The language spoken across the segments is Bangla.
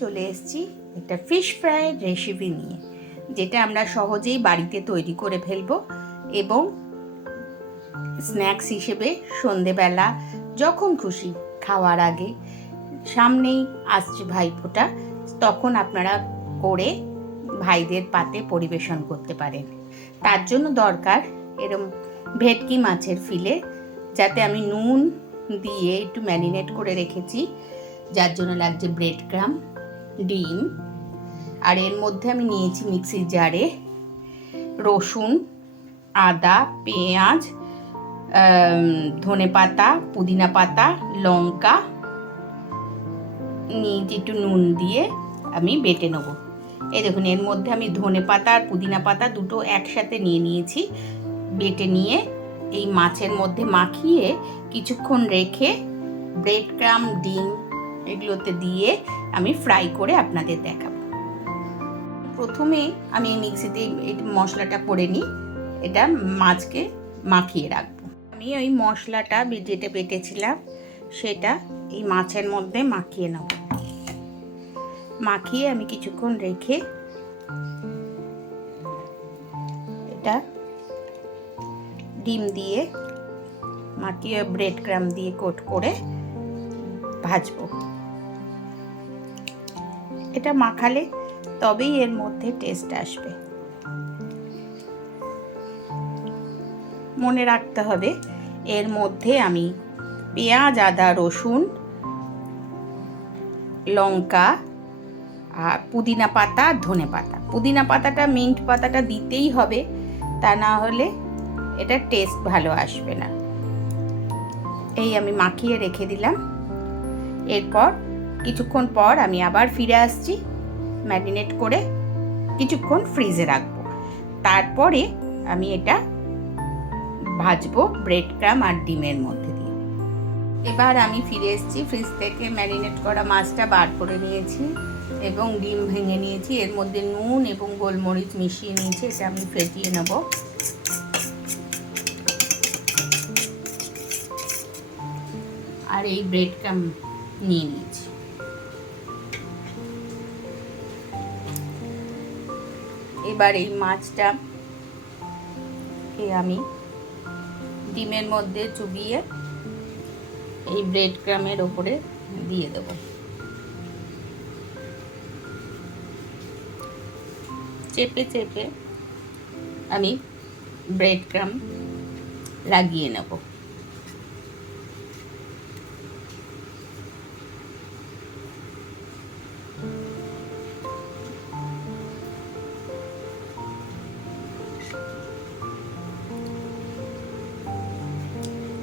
চলে এসেছি একটা ফিশ ফ্রাইয়ের রেসিপি নিয়ে, যেটা আমরা সহজেই বাড়িতে তৈরি করে ফেলবো এবং স্ন্যাক্স হিসেবে সন্ধেবেলা যখন খুশি খাওয়ার আগে, সামনেই আসছে ভাইফোঁটা, তখন আপনারা করে ভাইদের পাতে পরিবেশন করতে পারেন। তার জন্য দরকার এরম ভেটকি মাছের ফিলে, যাতে আমি নুন দিয়ে একটু ম্যারিনেট করে রেখেছি, যার জন্য লাগছে ব্রেড ক্রাম, ডিম, আর এর মধ্যে আমি নিয়েছি মিক্সির জারে রসুন, আদা, পেঁয়াজ, ধনে পাতা, পুদিনা পাতা, লঙ্কা নিয়েছি, একটু নুন দিয়ে আমি বেটে নেবো। এই দেখুন, এর মধ্যে আমি ধনে পাতা আর পুদিনা পাতা দুটো একসাথে নিয়ে নিয়েছি। বেটে নিয়ে এই মাছের মধ্যে মাখিয়ে কিছুক্ষণ রেখে ব্রেড ক্রাম, ডিম এগুলোতে দিয়ে আমি ফ্রাই করে আপনাদের দেখাবো। প্রথমে আমি এই মিক্সিতে এই মশলাটা করে নিই, এটা মাছকে মাখিয়ে রাখবো। আমি ওই মশলাটা যেটা বেটেছিলাম সেটা এই মাছের মধ্যে মাখিয়ে নেব। মাখিয়ে আমি কিছুক্ষণ রেখে এটা ডিম দিয়ে মাখিয়ে ব্রেড ক্রাম দিয়ে কোট করে ভাজবো। এটা মাখালে তবেই এর মধ্যে টেস্ট আসবে। মনে রাখতে হবে এর মধ্যে আমি পেঁয়াজ, আদা, রসুন, লঙ্কা আর পুদিনা পাতা, ধনে পাতা, পুদিনা পাতাটা, মিন্ট পাতাটা দিতেই হবে, তা না হলে এটা টেস্ট ভালো আসবে না। এই আমি মাখিয়ে রেখে দিলাম। এরপর কিছুক্ষণ পর আমি আবার ফিরে আসছি, ম্যারিনেট করে কিছুক্ষণ ফ্রিজে রাখবো। তারপরে আমি এটা ভাজবো ব্রেড ক্রাম আর ডিমের মধ্যে দিয়ে। এবার আমি ফিরে এসেছি, ফ্রিজ থেকে ম্যারিনেট করা মাছটা বার করে নিয়েছি এবং ডিম ভেঙে নিয়েছি। এর মধ্যে নুন এবং গোলমরিচ মিশিয়ে নিয়েছি, এটা আমি ফেটিয়ে নেব। আর এই ব্রেড ক্রাম নিয়ে নিয়েছি। এবার এই মাছটাকে আমি ডিমের মধ্যে চুবিয়ে এই ব্রেড ক্রামের ওপরে দিয়ে দেব। চেপে চেপে আমি ব্রেড ক্রাম লাগিয়ে নেব।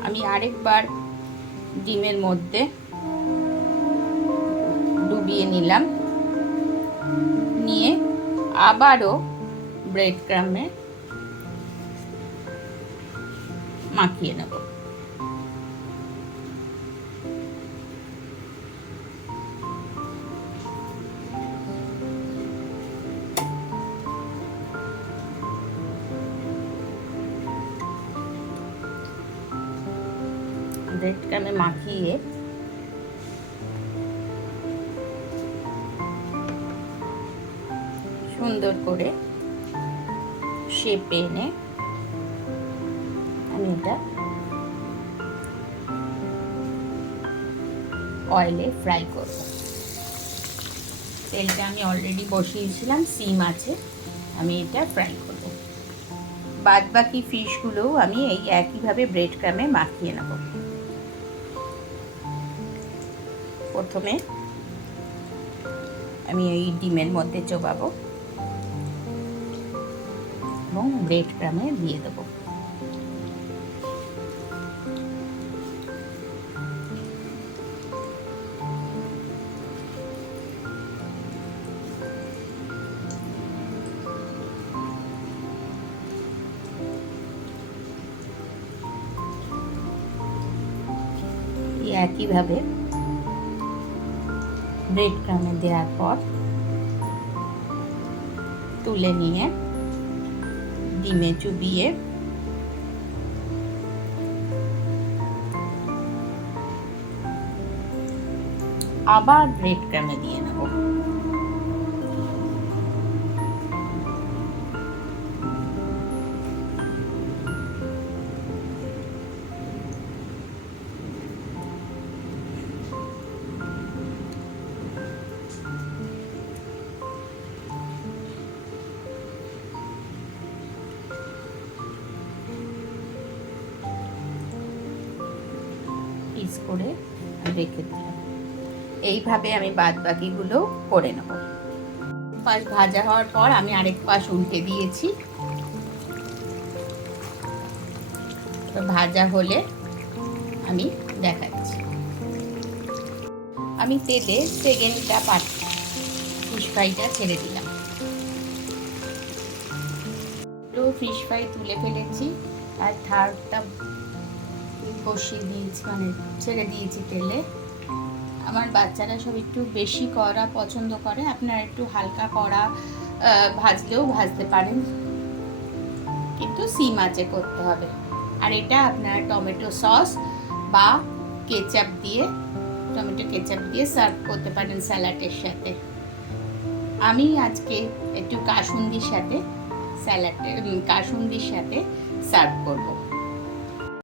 আমি আরেকবার ডিমের মধ্যে ডুবিয়ে নিলাম, নিয়ে আবারও ব্রেড ক্রামে মাখিয়ে নেব। ব্রেড ক্রামে মাখিয়ে সুন্দর করে শেপে এনে আমি এটা অয়েলে ফ্রাই করব। তেলটা আমি অলরেডি বসিয়েছিলাম, সিম আছে, আমি এটা ফ্রাই করব। বাদ বাকি ফিশগুলোও আমি এই একইভাবে ব্রেড ক্রামে মাখিয়ে নেব। প্রথমে আমি এই ডিমের মধ্যে চোবাবো এবং ব্রেড ক্রামে দিয়ে দেবো। একইভাবে ব্রেড ক্রামে দেওয়ার পর তুলে নিয়ে ডিমে চুবিয়ে আবার ব্রেড ক্রামে দিয়ে নেব। করে রেখে দিলাম। এইভাবে আমি বাদ বাকিগুলো করে নেব। পাশ ভাজা হওয়ার পর আমি আরেক পাশ উল্টে দিয়েছি। ভাজা হলে আমি দেখাচ্ছি। আমি তেলে সেকেন্ডটা ফিশ ফ্রাইটা ছেড়ে দিলাম। ফিশ ফ্রাই তুলে ফেলেছি আর থার্ডটা বসিয়ে দিয়েছি, মানে ছেড়ে দিয়েছি তেলে। আমার বাচ্চারা সব একটু বেশি কড়া পছন্দ করে, আপনারা একটু হালকা কড়া ভাজলেও ভাজতে পারেন, কিন্তু সিম আঁচে করতে হবে। আর এটা আপনারা টমেটো সস বা টমেটো কেচাপ দিয়ে সার্ভ করতে পারেন স্যালাডের সাথে। আমি আজকে একটু কাসুন্দির সাথে সার্ভ করব।